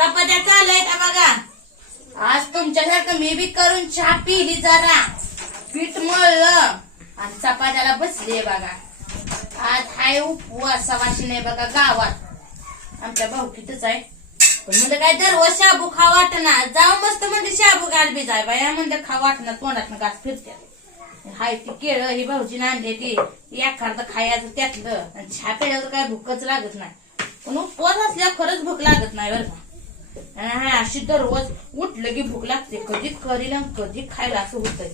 चपात्या चालय का बघा. आज तुमच्यासारखं मी बी करून चहा पिली जरा. पीठ मळलं आणि चपात्याला बसली बघा. आज हाय उपवास सवाशी नाही बघा गावात. आमच्या भाऊकीतच आहे. पण म्हणजे काय दररोज शाबू खा वाटना जाऊ मस्त म्हणजे शाबू गाडबी जाय बाया. म्हणजे खा वाटणार तोंडात गाठ फिरते हाय ती केळं ही भाऊजीने नांदे ती. एखादं खायचं त्यातलं. आणि चहा काय भूकच लागत नाही. पण उपवास असल्यावर खरंच भूक लागत नाही बरं का. आणि हा अशी दररोज उठलं की भूक लागते. कधी करील कधी खायला असं होतंय.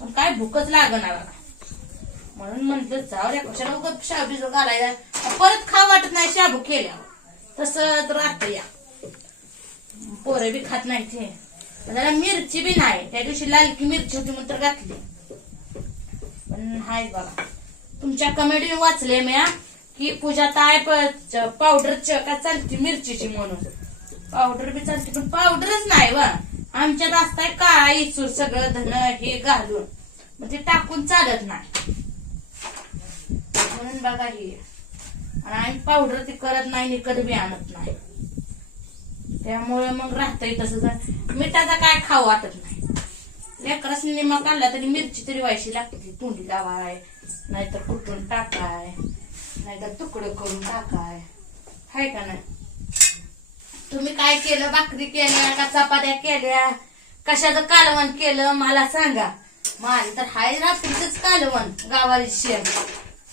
पण काय भूकच लागणार म्हणून म्हंटल जाऊ द्या कशाला उगत शाबू जो परत खा वाटत नाही शाबू केल्यावर. तसं तर या. पोरं बी खात नाही ते त्याला मिरची बी नाही. त्या दिवशी लालकी मिरची होती म्हणून तर घातली. पण हाय बघा तुमच्या कमेडी वाचले मी की पूजा ताय पावडर चका चालती मिरचीची म्हणून. पावडर बी चालते पण पावडरच नाही वा. आमच्यात असताय काळा इचूर सगळं धन हे घालून. मग ते टाकून चालत नाही. म्हणून बघा हे. आणि आम्ही पावडर ती करत नाही कधी बी आणत नाही. त्यामुळे मग राहतंय तसं मिठाचा काय खाऊ वाटत नाही. लेकरास निमा काढला तरी मिरची तरी व्हायची लागते तोंडी लावाय नाहीतर कुठून टाकाय नाहीतर तुकडं करून टाकाय. हाय का नाही? तुम्ही काय केलं? भाकरी केल्या का चपात्या केल्या? कशाचं कालवण केलं? मला सांगा. माझी तर हाय रात्रीच कालवण गावाली शेण.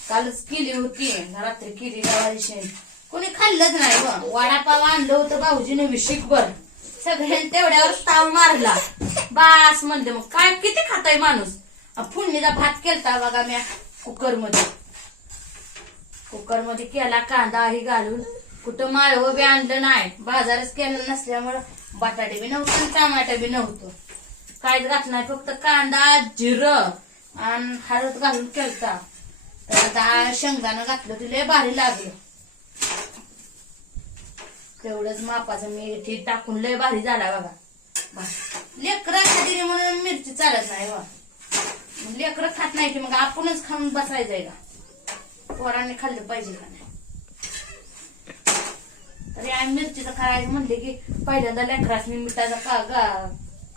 कालच केली होती रात्री केली गावाली शेण. कोणी खाल्लंच नाही व. वडापाव आणलं होतं भाऊजीने विशिकभर. सगळ्यांनी तेवढ्यावर ताव मारला. बास म्हणले मग काय किती खाताय माणूस? अ, भात केलता बघा म्या कुकरमध्ये कुकरमध्ये केला कांदा ही घालून कुठं माळ बी आणलं नाही. बाजारच केलं नसल्यामुळं बटाटे बी नव्हतं आणि टमाटे बी नव्हतं. काहीच घातलं नाही फक्त कांदा जिरं आणि हळद घालून केलता. तर आता शेंगदाणं घातलं ते भारी लागलं. तेवढंच मापाचं मिरची टाकून लय भारी झाला बघा. लेकरं खाती म्हणून मिरची चालत नाही बा लेकरं खात नाही की मग आपणच खाऊन बसायचंय का? पोरांनी खाल्लं पाहिजे का तरी आम्ही मिरचीचं करायचं म्हणले की पहिल्यांदा लेकरासनी मिठाचा का गा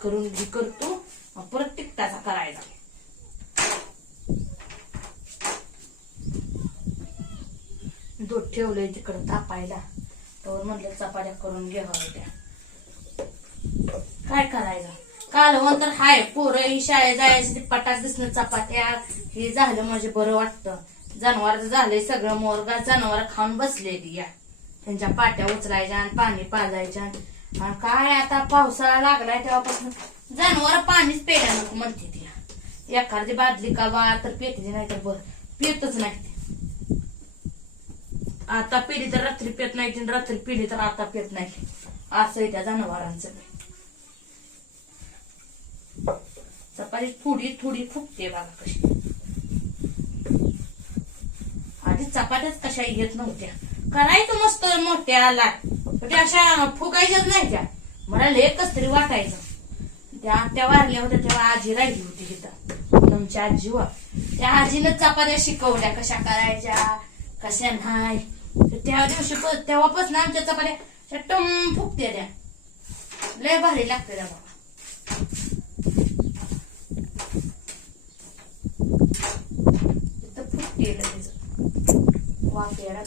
करून करतो परत तिखटाचा करायचा. दूध ठेवलंय तिकडं तापायला. तर म्हणलं चपात्या करून घ्यावा त्या. काय करायचं? कालवण हो तर हाय पोरं ही शाळेत जायचं ते पटाक दिसणं चपात्या. हे झालं म्हणजे बरं वाटतं. जनावर झालंय सगळं मोरगा जनावर खाऊन बसलेली या. त्यांच्या पाट्या उचलायच्या आणि पाणी पाजायच्या. आणि काय आता पावसाळा लागलाय तेव्हापासून जनावर पाणीच प्यायला नको म्हणते ती. एखादी बादली का बा तर पेटली नाही तर बरं. पेतच नाही आता पिढी तर रात्री पेत नाही रात्री पिढी तर आता पेत नाही असं आहे त्या जनावरांचं. चपाती थोडी थोडी फुगते बघा कशी. आधी चपात्याच कशा येत नव्हत्या. करायचं मस्त मोठ्या लाट त्या अशा फुगायच्याच नाही त्या. मला लय तरी वाटायचं. त्या त्या वारल्या होत्या तेव्हा आजी राहिली होती तिथं. तुमच्या आजीवर त्या आजीनं चपात्या शिकवल्या कशा करायच्या कशा नाही. तर त्या दिवशी प- तेव्हापासून आमच्या चपात्या टम फुगते त्या. लय भारी लागते त्या बाबा तिथं फुटते लगेच. वाफ्याला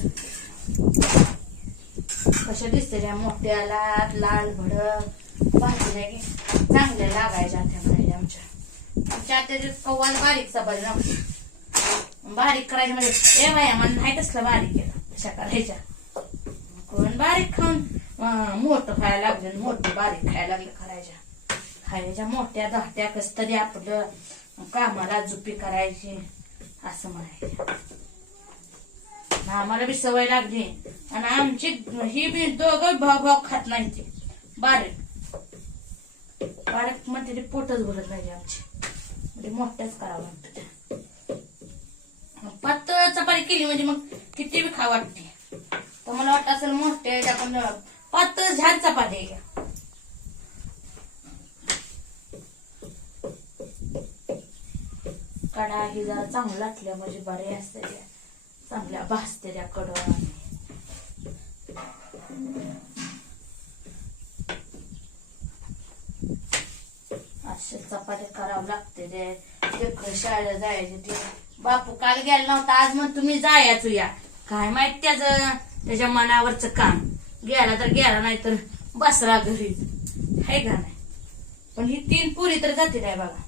कशा दिसते त्या मोठ्या लाल लाल भडक भाजल्या की चांगल्या लागायच्या त्या म्हणायच्या आमच्या. आमच्या आत्याचे कव्वाल बारीक चपाती नव्हती बारीक करायची म्हणजे ए बाया मला नाही तसलं बारीक केलं. कशा करायच्या? कोण बारीक खाऊन? मोठं खायला लागलं मोठं बारीक खायला लागलं करायच्या. खायच्या मोठ्या धाट्या कस तरी आपलं कामाला जुपी करायची. असं म्हणायचं. आम्हाला बी सवय लागली. आणि आमची ही बी दोघं भाव भाव खात नाही ते. बारीक बारीक म्हणते ते पोटच भरत नाही आमची. म्हणजे मोठ्याच करावं लागतं पातळ चपाती केली म्हणजे मग किती बी खा वाटते. तर मला वाटत असेल मोठे आपण पातळ झाड चपाती आहे. का कडा ही जरा चांगलं असल्या म्हणजे बरे असते त्या चांगल्या भासते कडवाने कडा असे चपाती करावं लागते रे लेकरं शाळेला जायचे ते. बापू काल गेला नव्हता आज मग तुम्ही जायचो या. काय माहीत त्याच त्याच्या मनावरच काम. गेला तर गेला नाही तर बसरा घरी. आहे का नाही? पण ही तीन पुरी तर जाते नाही बघा.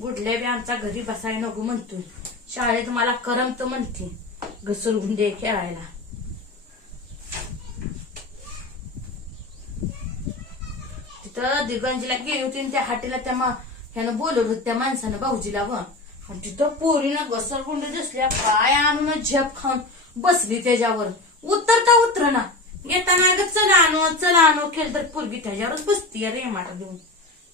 गुडले बी आमचा घरी बसाय नको म्हणतोय शाळेत मला करमत म्हणते. घसरगुंडे खेळायला. तिथं दिगंजीला गेली होती त्या हाटीला त्या ह्यानं बोलवलं होत त्या माणसानं भाऊजीला व. आणि तिथं पोरीनं घसरगुंडी दिसल्या काय आणून झेप खाऊन बसली त्याच्यावर. उतरता उतर ना येताना ग चला आणू चला आणू केलं तर पोरगी त्याच्यावरच बसती रे माटा देऊन.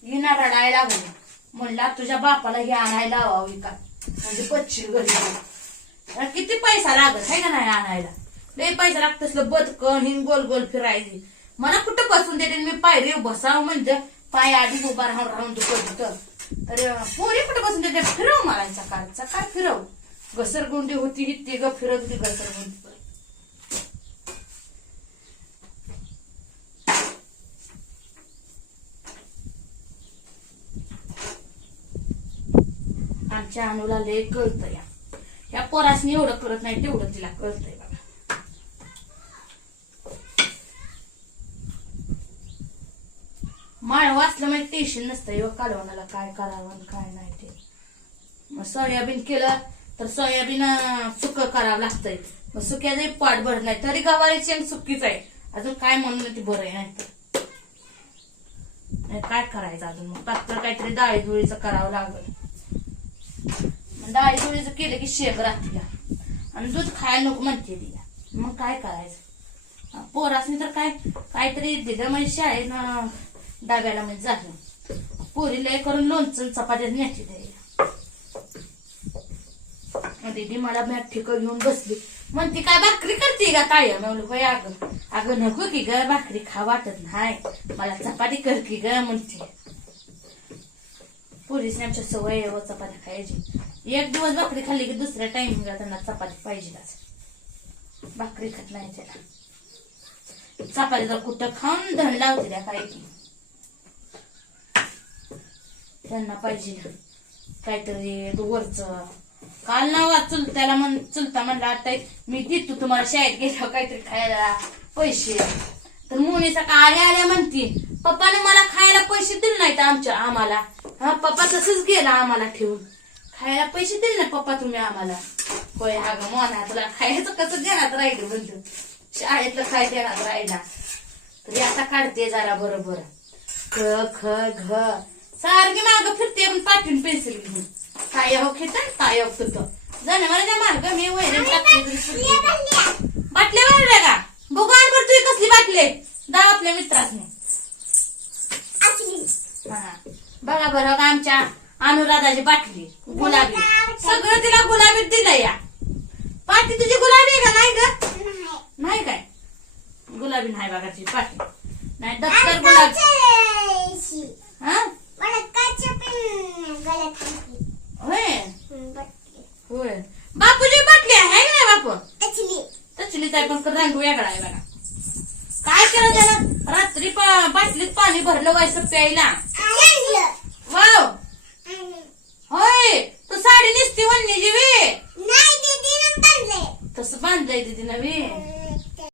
येणार रडायला लागली. म्हणला तुझ्या बापाला हे आणायला लावावी का म्हणजे पच्चीर घरी. किती पैसा लागत आहे का नाही आणायला? लय पैसा लागत असलं बदकन हिन गोल गोल फिरायची. मला कुठं बसून देते मी पायरी बसावं म्हणजे? पाय आधी उभा राहून राहून दुखत होतं. तर पोरी कुठं बसून देते? फिरव मला सकाळ सकाळ फिरव. घसरगुंडी होती ही ती ग फिरत होती घसरगुंडी आमच्या अनुला लय कळत या ह्या पोरासनी एवढं करत नाही तेवढं तिला कळतंय बघा. माळ वाचलं म्हणजे टेन्शन नसतं. कालवणाला काय करावं आणि काय नाही ते. मग सोयाबीन केलं तर सोयाबीन सुक करावं लागतंय. मग सुक्याचं पाठ भरत नाही. तरी गवारीची आणि सुकीच आहे. अजून काय म्हणून ती बरं आहे नाही तर. काय करायचं अजून? मग पात्र काहीतरी डाळी दुळीचं करावं लागल. डाळी दुळीचं केलं की शेक राहते आणि दूध खायला नको म्हणते तिला मग काय करायचं? पोरासनी तर काय काहीतरी दिलं म्हणजे शाळेत डाब्याला म्हणजे झालं पोरी लय करून लोणचं चपात्यात न्यायची द्यायला. दीदी मला मॅट ठिक घेऊन बसली. म्हणती काय भाकरी करते का काय म्हणलं होय अगं अगं नको की ग भाकरी खा वाटत नाही. मला चपाती कर की ग म्हणते. पोरीसने आमच्या सवय हो, चपात्या व चपाती खायची. एक दिवस भाकरी खाल्ली की दुसऱ्या टायमिंगला त्यांना चपाती पाहिजे भाकरी खात नाही त्याला. चपाती तर कुठं खाऊन धन लावते त्या काय की त्यांना पाहिजे काहीतरी वरच. काल ना वा चुलत्याला म्हण चुलता म्हणला आता मी देतो तुम्हाला शाळेत गेल्यावर काहीतरी खायला पैसे. तर मुनीचा का आल्या आल्या म्हणती. पप्पाने मला खायला पैसे दिले नाहीत आमच्या आम्हाला. हा पप्पा तसंच गेला आम्हाला ठेवून. खायला पैसे दिले नाही पप्पा तुम्ही आम्हाला? होय हा ग मोना तुला खायचं कसं देणार राहिलं म्हणलं? शाळेतलं खाय देणार राहिला. तरी आता काढते जरा बरोबर. क ख घ. सारखी माग फिरते पण पाठवून पेन्सिल घेऊन. काय हो खेट काय हो तुझं जाणे मला त्या मार्ग मी वैरण टाकते. बाटल्या वाढल्या का? बघू आण बरं तुझी कसली बाटले? दाव आपल्या मित्रासने. हा. बघा बरं आमच्या अनुराधाची बाटली गुलाबी. सगळं तिला गुलाबी दिलं या. पाटी तुझी गुलाबी आहे का? नाही ग? नाही काय? गुलाबी नाही बघा तुझी पाटी. नाही दप्तर गुलाबी. हा? होय? होय. बापूची बाटली आहे का नाही बापू? तचलीच आहे पण रंग वेगळा आहे बघा. काय केलं त्यानं? रात्री पा- बाटलीत पाणी भरलं व्हायचं प्यायला. वाव होय तू साडी नेसती वन्नीची